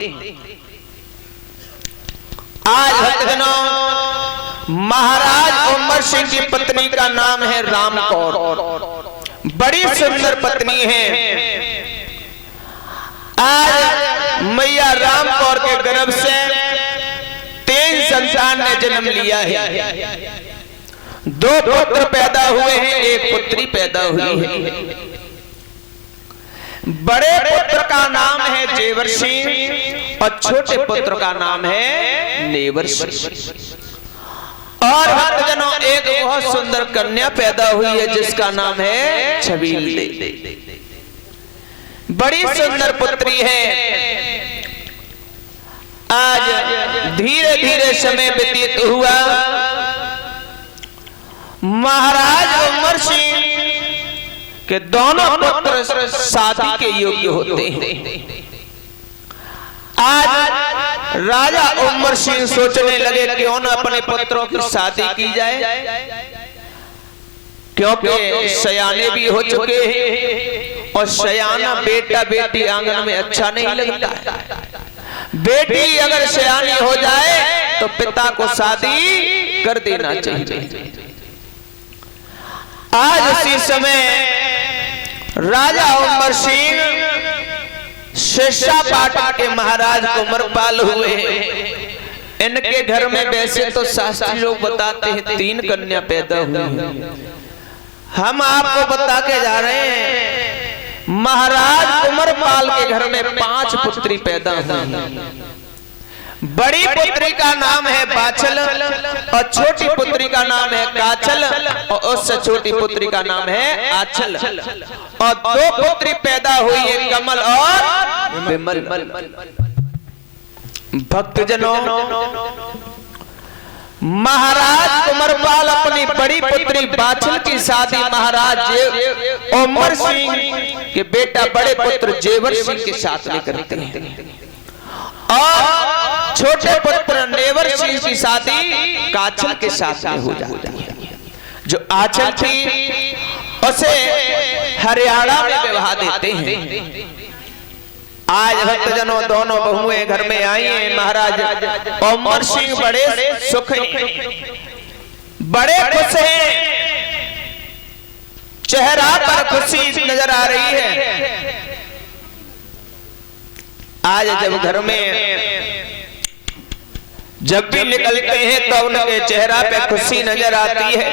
आज भक्तजनों, महाराज उमर सिंह की पत्नी का नाम है राम कौर। बड़ी सुंदर पत्नी है। आज मैया राम कौर के गर्भ से 3 संतान ने जन्म लिया है। 2 पुत्र पैदा हुए हैं, 1 पुत्री पैदा हुई है। बड़े पुत्र का नाम है जेवर सिंह और छोटे पुत्र का नाम है नेवर सिंह। और भक्तजनों, एक बहुत सुंदर कन्या पैदा हुई है जिसका नाम है छबील दे। बड़ी सुंदर पुत्री है। आज धीरे धीरे समय व्यतीत हुआ। महाराज उमर सिंह कि दोनों पुत्र शादी के योग्य होते हैं। आज राजा उमर सिंह सोचने लगे क्यों न अपने पुत्रों की शादी की जाए, क्योंकि सयाने भी हो चुके हैं और सयाना बेटा बेटी आंगन में अच्छा नहीं लगता है। बेटी अगर सयानी हो जाए तो पिता को शादी कर देना चाहिए। आज उसी समय राजा उमर सिंह शेषापाटन के महाराज कुंवरपाल हुए। इनके घर में वैसे तो शास्त्री लोग बताते हैं 3 कन्या पैदा हुई हैं। हम आपको बता के जा रहे हैं महाराज कुंवरपाल के घर में 5 पुत्री पैदा हुई। बड़ी पुत्री का नाम है बाछल और छोटी पुत्री का नाम है काछल और उससे छोटी पुत्री का नाम है आछल। और 2 पुत्री पैदा हुई है कमल और विमल। भक्तजनों, महाराज कुंवरपाल अपनी बड़ी पुत्री बाछल की शादी महाराज उमर सिंह के बेटा बड़े पुत्र जेवर सिंह के साथ में करते हैं और छोटे पुत्र नेवर सिंह की शादी काछल के साथ में हो जाती है। जो आंचल थी उसे हरियाणा में विवाह देते हैं। आज भक्तजनों, दोनों बहुएं घर में आई हैं। महाराज उमर सिंह बड़े सुख हैं, बड़े खुश हैं, चेहरा पर खुशी नजर आ रही है। आज जब घर में जब भी निकलते हैं तो उनके चेहरा पे खुशी नजर आती है,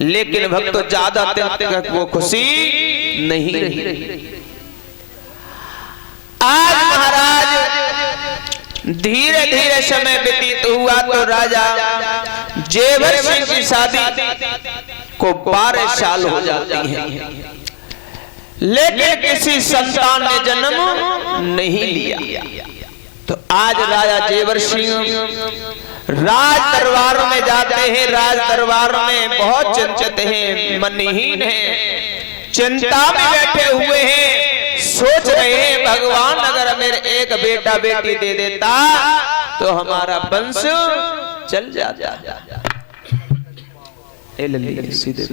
लेकिन भक्तों ज्यादा दिन तक वो खुशी नहीं रही। आज महाराज धीरे धीरे समय व्यतीत हुआ तो राजा जेवर सिंह की शादी को 12 साल हो जाती है, लेकिन किसी संतान ने जन्म नहीं लिया। तो आज राजा जेवर सिंह राज दरबार में जाते हैं। राज दरबार में बहुत चिंतित हैं, मनहीन हैं, चिंता में बैठे हुए हैं। सोच रहे हैं भगवान अगर मेरे एक बेटा बेटी दे देता तो हमारा वंश चल जाता। सीधे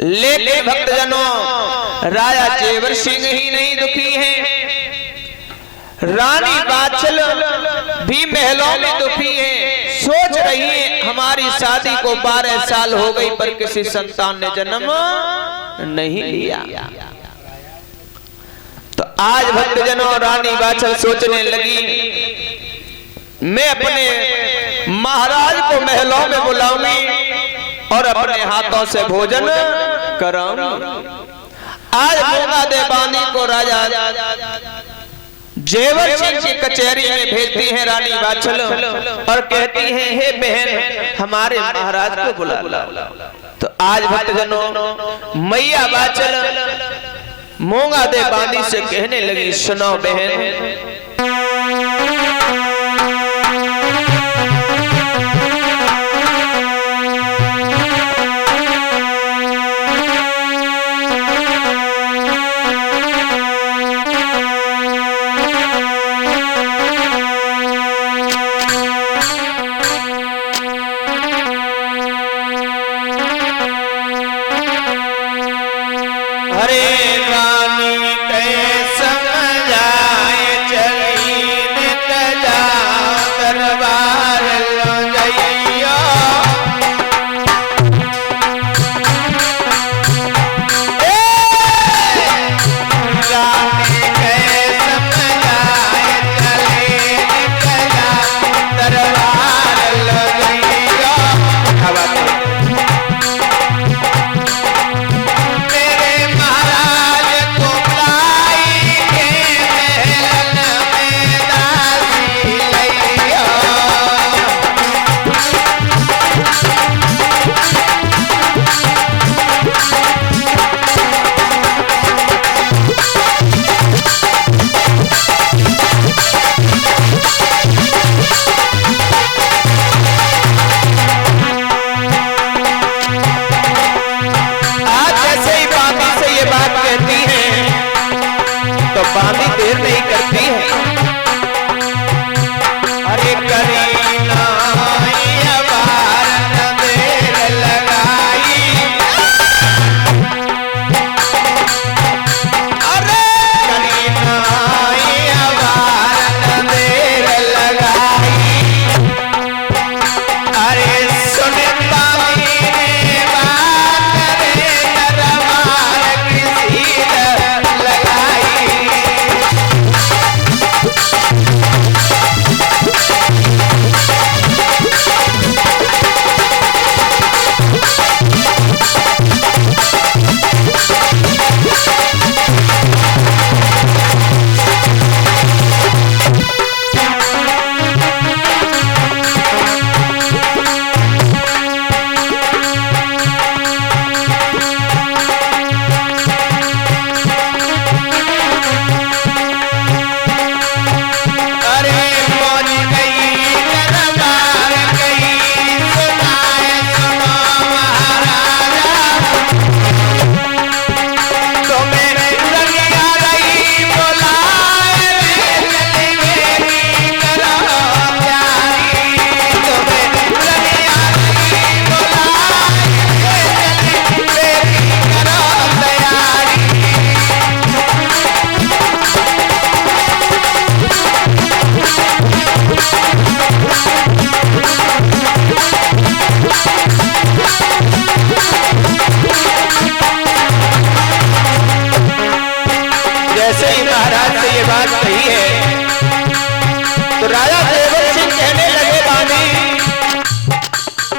लेकिन भक्तजनों, राजा जेवर सिंह ही नहीं दुखी हैं, रानी बाछल भी महलों में दुखी हैं। सोच रही है हमारी शादी को 12 साल हो गई पर किसी संतान ने जन्म नहीं लिया। तो आज भक्तजनों, रानी बाछल सोचने लगी मैं अपने महाराज को महलों में बुलाऊंगी और अपने हाथों से भोजन कराऊंगी। आज मूंगा देवानी को राजा जेवर सिंह की कचहरी में भेजती है रानी बाछल और कहती है हे बहन हमारे महाराज को बुला लो। तो आज भक्तजनों, मैया बाछल मूंगा देवानी से कहने लगी सुनो बहन, हरे रानी कह तो बांधी देर नहीं करती है। अरे करीना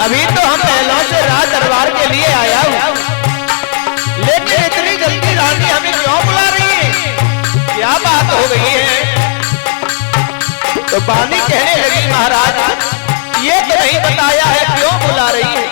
अभी तो हम महलों से राज दरबार के लिए आया हूँ, लेकिन इतनी जल्दी रानी हमें क्यों बुला रही है? क्या बात हो गई है? तो बानी कहने लगी महाराज ये तो नहीं बताया है क्यों बुला रही है।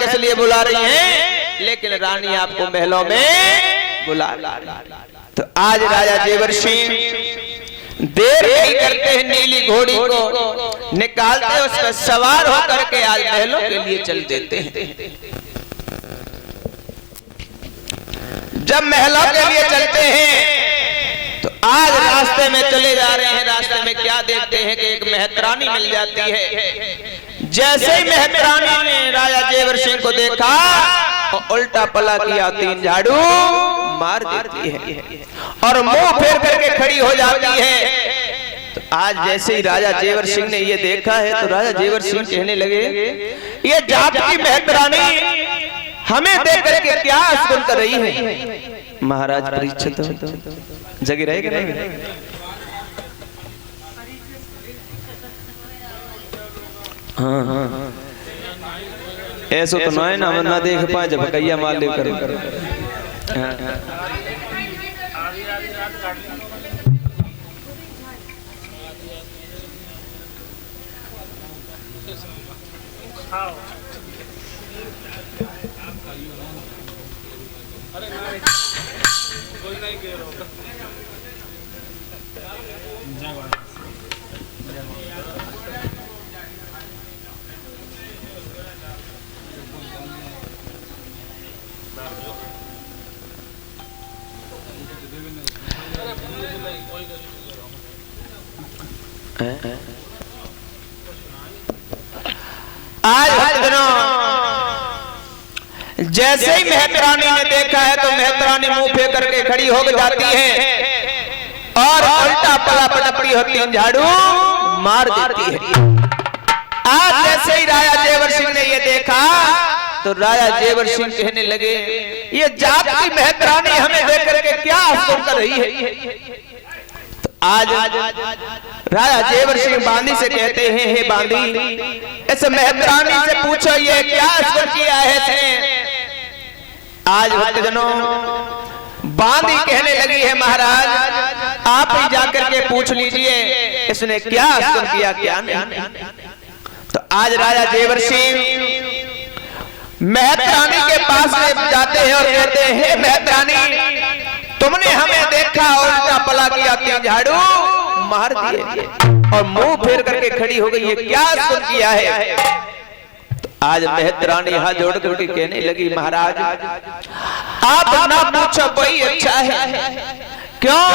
किस लिए बुला रही हैं, लेकिन रानी आपको महलों में बुला रही। तो आज राजा जेवर सिंह देर नहीं करते हैं, नीली घोड़ी को निकालते उस पर सवार होकर के आज महलों के लिए चल देते हैं। जब महलों के लिए चलते हैं तो आज रास्ते में चले जा रहे हैं, रास्ते में क्या देखते हैं कि एक मेहतरानी मिल जाती है। जैसे ही मेहतरानी ने राजा जेवर सिंह को देखा और उल्टा पला किया, 3 झाड़ू मार देती है और मुंह फेर करके खड़ी हो जाती है। तो आज जैसे ही राजा जेवर सिंह ने ये देखा है तो राजा जेवर सिंह कहने लगे ये जात की मेहतरानी हमें देख करके क्या सुन कर रही है। महाराज परीक्षित जगी रहेगी नहीं? हाँ हाँ ऐसा तो ना ना ना देख पाए जब कैया माल लेकर। आज जैसे ही मेहतरानी ने देखा है तो मेहतरानी मुंह फेंक करके खड़ी हो जाती है और उल्टा पला पटपड़ी होती है, झाड़ू मार देती है। आज जैसे ही राजा जेवर सिंह ने ये देखा तो राजा जेवर सिंह कहने लगे ये जात की मेहतरानी हमें देख करके सुन कर रही है? तो आज राजा जेवर सिंह बांदी से कहते हैं, हे बांदी, इस मेहतरानी से पूछो ये क्या सुन किया है? आज भक्तजनों बांदी कहने लगी है, महाराज आप ही जाकर के पूछ लीजिए इसने क्या सुन किया क्या नहीं। तो आज राजा जेवर सिंह मेहतरानी के पास में जाते हैं और कहते हैं, मेहतरानी तुमने हमें देखा और उल्टा पला किया, तीन झाड़ू मार दिए और मुंह फेर करके खड़ी हो गई, ये क्या सुन किया है? तो आज मेहतरानी हाथ जोड़ करके कहने लगी, महाराज आप ना पूछो कोई अच्छा है। क्यों?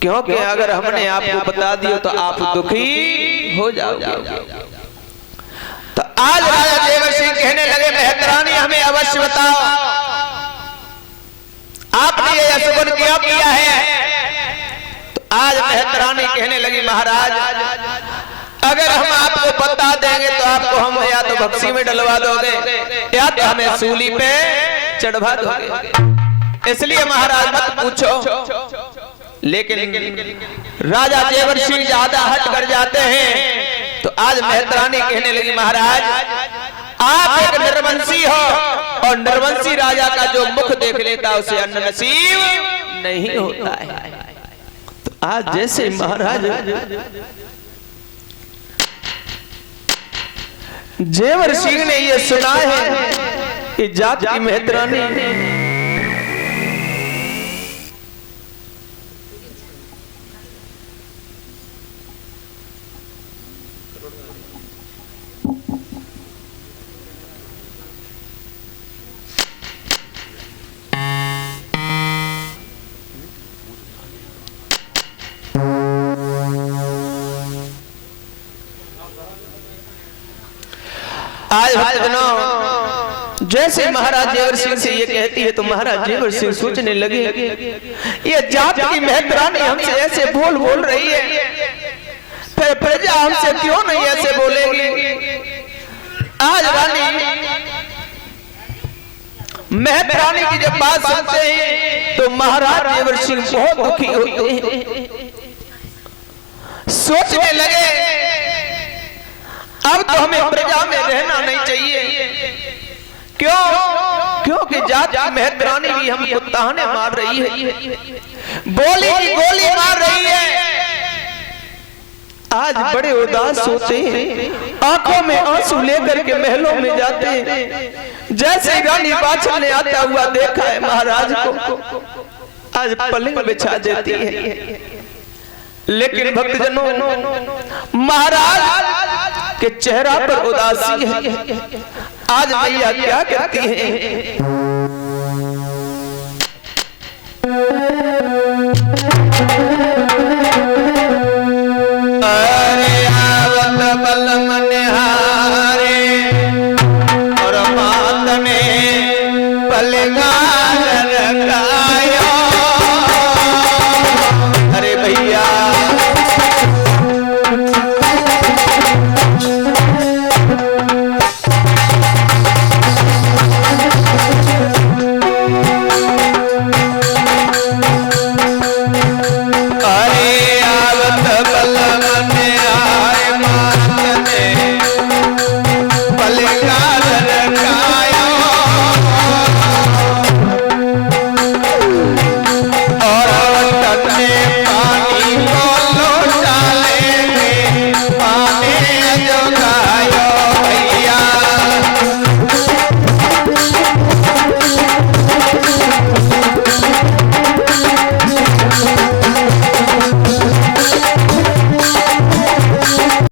क्योंकि अगर हमने आपको बता दिया तो आप दुखी हो जाओगे। तो आज राजा जेवर सिंह कहने लगे, मेहतरानी हमें अवश्य बताओ आपने ये अशुभ क्यों किया है? तो आज मेहतरानी कहने लगी, महाराज अगर हम आपको बता देंगे तो आपको हम या तो बक्सी में डलवा दोगे या तो हमें सूली पे चढ़वा दोगे, इसलिए महाराज मत पूछो। लेकिन राजा जेवर सिंह ज्यादा हट कर जाते हैं। तो आज मेहतरानी कहने लगी, महाराज आप एक निर्वंशी हो और निर्वंशी राजा का जो मुख देख लेता उसे अन्न नसीब नहीं होता है। तो आज जैसे महाराज जेवर सिंह ने ये सुना है कि जात की मेहतरानी आज भक्तजनों जैसे महाराज जेवर सिंह से ये कहती है तो महाराज जेवर सिंह सोचने लगे, ये जात की मेहतरानी हमसे ऐसे बोल रही है, फिर प्रजा हमसे क्यों नहीं ऐसे बोलेगी? आज रानी मेहतरानी की जब बात सुनते हैं तो महाराज जेवर सिंह बहुत दुखी होते हैं, सोचने लगे अब तो हमें प्रजा में रहना नहीं चाहिए। क्यों? क्योंकि जात की मेहतरानी भी हमको ताने मार रही है, बोली की गोली मार रही है। आज बड़े उदास होते हैं, आंखों में आंसू लेकर के महलों में जाते हैं। जैसे रानी बादशाह ने आता हुआ देखा है महाराज को, आज पलंग बिछा देती है। लेकिन भक्तजनों महाराज के चेहरा पर उदासी है। आज मैया क्या कहती है? अरे आवत बल मनहारे और मात में पलगार रखा